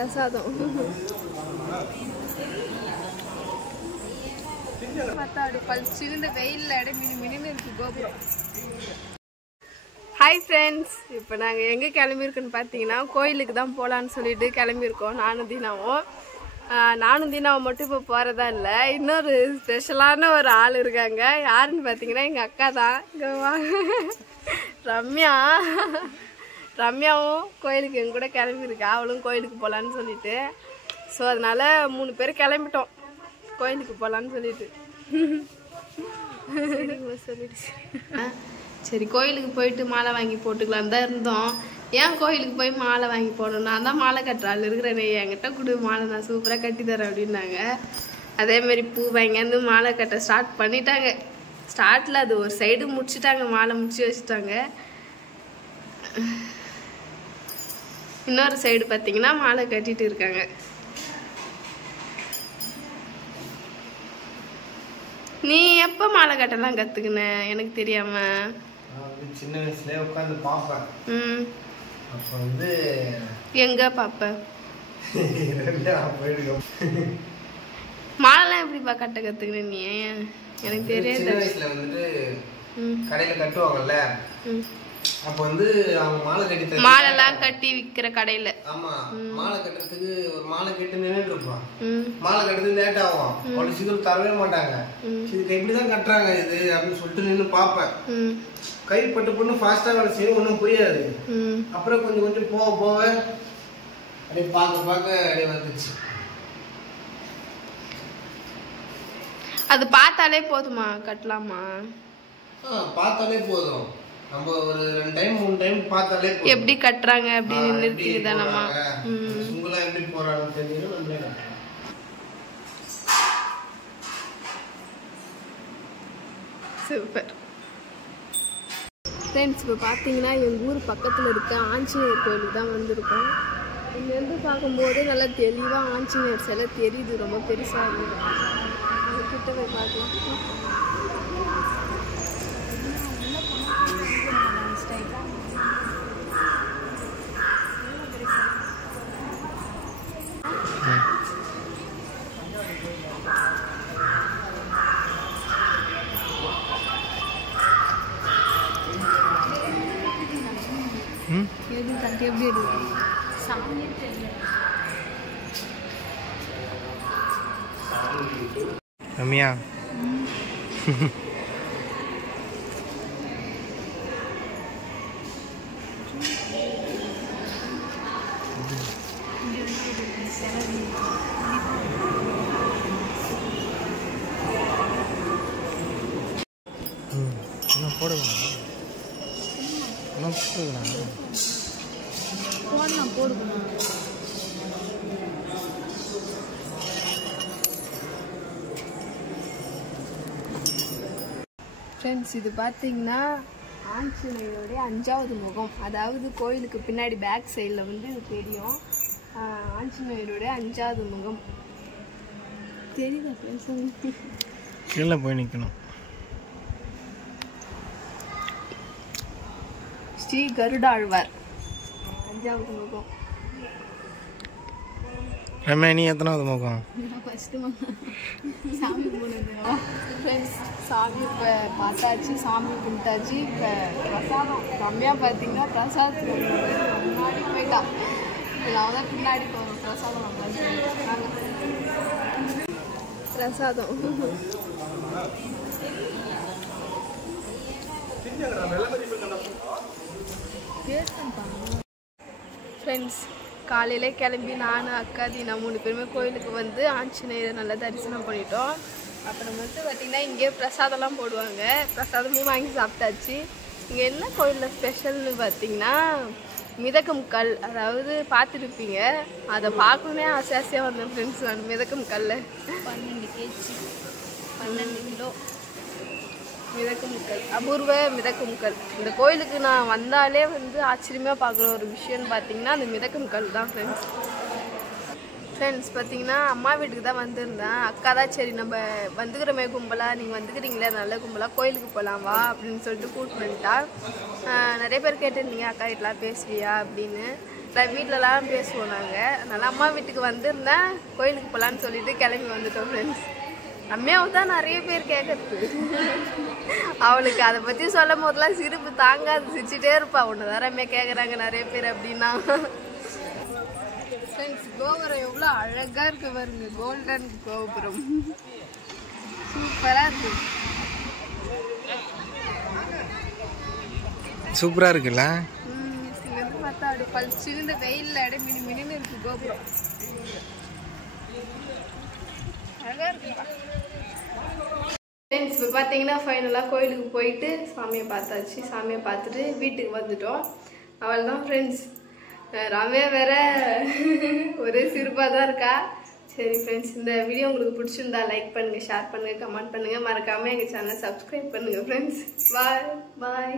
பிரசாதம் சிவந்த வெயில்ல மினிமினு இருக்கு கோபுரம். ஹாய் ஃப்ரெண்ட்ஸ், இப்போ நாங்கள் எங்கே கிளம்பியிருக்கோன்னு பார்த்தீங்கன்னா கோயிலுக்கு தான் போகலான்னு சொல்லிட்டு கிளம்பியிருக்கோம். நானும் தீனாவும் மட்டும் இப்போ போகிறதா இல்லை, இன்னொரு ஸ்பெஷலான ஒரு ஆள் இருக்காங்க. யாருன்னு பார்த்தீங்கன்னா எங்கள் அக்கா தான். ரம்யாவும் கோயிலுக்கு எங்க கூட கிளம்பியிருக்கா. அவளும் கோயிலுக்கு போகலான்னு சொல்லிட்டு. ஸோ அதனால 3 பேர் கிளம்பிட்டோம் கோயிலுக்கு போகலான்னு சொல்லிட்டு. சரி கோயிலுக்கு போயிட்டு மாலை வாங்கி போட்டுக்கலான்னு தான் இருந்தோம். ஏன் கோயிலுக்கு போய் மாலை வாங்கி போடணும், நான் தான் மாலை கட்டுறாள் இருக்கிறேன், என்கிட்ட கொடு மாலை, நான் சூப்பராக கட்டி தரேன் அப்படின்னாங்க. அதேமாரி பூ வாங்கியாந்து மாலை கட்ட ஸ்டார்ட் பண்ணிட்டாங்க. ஸ்டார்ட்டில் அது ஒரு சைடு முடிச்சுட்டாங்க, மாலை முடிச்சு வச்சுட்டாங்க. இன்னொரு சைடு பார்த்தீங்கன்னா மாலை கட்டிட்டு இருக்காங்க. நீ எப்போ மாலை கட்டலாம் கற்றுக்கின எனக்கு தெரியாம? சின்ன வயசுல உட்காந்து பார்ப்பேன். அப்போ வந்து எங்க பாப்ப மாலைலாம் எப்படிப்பா கட்ட கற்றுக்கின நீ? எனக்கு தெரியாது. சின்ன வயசுல வந்துட்டு கடையில கட்டுவாங்கல்ல, அப்ப வந்து அவங்க மாலை கட்டி மாலைலாம் கட்டி விக்கிற கடையில. ஆமா, மாலை கட்டுறதுக்கு ஒரு மாலை கட்டி நின்றுட்டு இருப்பான். மாலை கட்டுறது லேட் ஆகும், அவ்வளவு சீக்கிரம் தரவே மாட்டாங்க. இதுக்கு எப்படிதான் கட்டுறாங்க இது அப்படின்னு சொல்லிட்டு நின்று பார்ப்பேன். கை பட்டு பொண்ணு ஃபாஸ்டா வேலை செய்யும், ஒன்றும் புரியாது. அப்புறம் கொஞ்சம் கொஞ்சம் போக போக அப்படியே பார்க்க பார்க்க அப்படியே வந்துச்சு. அது பார்த்தாலே போதுமா கட்டலாமா? பார்த்தாலே போதும், நம்ம ஒரு 2 டைம் 3 டைம் பார்த்தாலே போதும். எப்படி கட்டுறாங்க அப்படின்னு நிறுத்திதானமா? சுங்கலாம் எப்படி போறாங்கன்னு தெரியும். நம்மளே சூப்பர் ஃப்ரெண்ட்ஸ். இப்போ பார்த்தீங்கன்னா எங்கள் ஊர் பக்கத்தில் இருக்க ஆஞ்சநேயர் கோயிலுக்கு தான் வந்திருக்கோம். இங்கேருந்து பார்க்கும்போது நல்லா தெளிவாக ஆஞ்சநேயர் சிலை தெரியுது, ரொம்ப பெருசாக இருக்குது. அது கிட்ட போய் பார்க்கலாம். எப்படி ரம்யா போடுவேன். ஃப்ரெண்ட்ஸ், இது பார்த்தீங்கன்னா ஆஞ்சநேயருடைய 5வது முகம். அதாவது கோயிலுக்கு பின்னாடி பேக் சைடில் வந்து இது தெரியும். ஆஞ்சநேயருடைய 5வது முகம் தெரியுதா ஃப்ரெண்ட்ஸ்? கீழே போய் நிற்கணும். ஸ்ரீ கருடாழ்வார் 5வது முகம். ரம்யா, நீ எத்தனாவது முகம்? ஃபர்ஸ்ட் முகம். சாமி போனது ஃப்ரெண்ட்ஸ். சாமி இப்போ பார்த்தாச்சு, சாமி கும்பிட்டாச்சு. இப்போ பிரசாதம் ரம்யா பார்த்தீங்கன்னா பிரசாதத்துக்கு முன்னாடி போயிட்டா. நான் தான் பின்னாடி போகிறோம். பிரசாதம் பிரசாதம் ஃப்ரெண்ட்ஸ். காலையிலே கிளம்பி நான் அக்கா தீனா 3 பேருமே கோயிலுக்கு வந்து ஆஞ்சநேயரை நல்லா தரிசனம் பண்ணிட்டோம். அப்புறம் வந்து பார்த்திங்கன்னா இங்கே பிரசாதம்லாம் போடுவாங்க. பிரசாதமே வாங்கி சாப்பிட்டாச்சு. இங்கே என்ன கோயிலில் ஸ்பெஷல்னு பார்த்திங்கன்னா மிதக்கும் கல், அதாவது பார்த்துருப்பீங்க. அதை பார்க்கணுன்னே ஆசையாக வந்தேன் ஃப்ரெண்ட்ஸ். நான் மிதக்கும் கல் 12 kg 12 கிலோ மிதக்கும் கல், அபூர்வ மிதக்கும் கல். இந்த கோயிலுக்கு நான் வந்தாலே வந்து ஆச்சரியமாக பார்க்குற ஒரு விஷயம்னு பார்த்தீங்கன்னா அந்த மிதக்கும் கல் தான் ஃப்ரெண்ட்ஸ். பார்த்தீங்கன்னா அம்மா வீட்டுக்கு தான் வந்திருந்தேன். அக்கா தான் சரி நம்ம வந்துக்கிறோமே கும்பலாக, நீங்கள் வந்துக்கிறீங்களே நல்ல கும்பலாக, கோயிலுக்கு போகலாம் வா அப்படின்னு சொல்லிட்டு கூப்பிட்டு வந்துட்டா. நிறைய பேர் கேட்டிருந்தீங்க அக்கா வீட்டெலாம் பேசுவியா அப்படின்னு. வீட்டிலலாம் பேசுவோம் நாங்கள். அதனால் அம்மா வீட்டுக்கு வந்திருந்தேன், கோயிலுக்கு போகலான்னு சொல்லிட்டு கிளம்பி வந்துட்டோம் ஃப்ரெண்ட்ஸ். அம்மையாவை தான் நிறைய பேர் கேட்கறது. அவளுக்கு அதை பற்றி சொல்லும் போதெல்லாம் சிரிப்பு தாங்காது, சிரிச்சுட்டே இருப்பா. ஒன்று தான் ரம்யா கேட்குறாங்க நிறைய பேர் அப்படின்னா. ஃப்ரெண்ட்ஸ் கோபுரம் எவ்வளோ அழகாக இருக்கு பாருங்க, கோல்டன் கோபுரம் சூப்பராக இருக்கு. சூப்பராக இருக்குல்ல. இங்கேருந்து பார்த்தா அப்படி பளிச்சுன்னு இந்த வெயிலில் அப்படியே மினி மினின்னு இருக்கு கோபுரம். அழகாக இருக்குப்பா. ஃப்ரெண்ட்ஸ் இப்போ பார்த்தீங்கன்னா ஃபைனலாக கோயிலுக்கு போயிட்டு சாமியை பார்த்தாச்சு. சாமியை பார்த்துட்டு வீட்டுக்கு வந்துட்டோம். அவள் தான் ஃப்ரெண்ட்ஸ். ரம்யா வேற ஒரே சிரிப்பாக தான் இருக்கா. சரி ஃப்ரெண்ட்ஸ், இந்த வீடியோ உங்களுக்கு பிடிச்சிருந்தா லைக் பண்ணுங்கள், ஷேர் பண்ணுங்கள், கமெண்ட் பண்ணுங்கள். மறக்காமல் எங்கள் சேனலை சப்ஸ்கிரைப் பண்ணுங்கள் ஃப்ரெண்ட்ஸ். பாய் பாய்.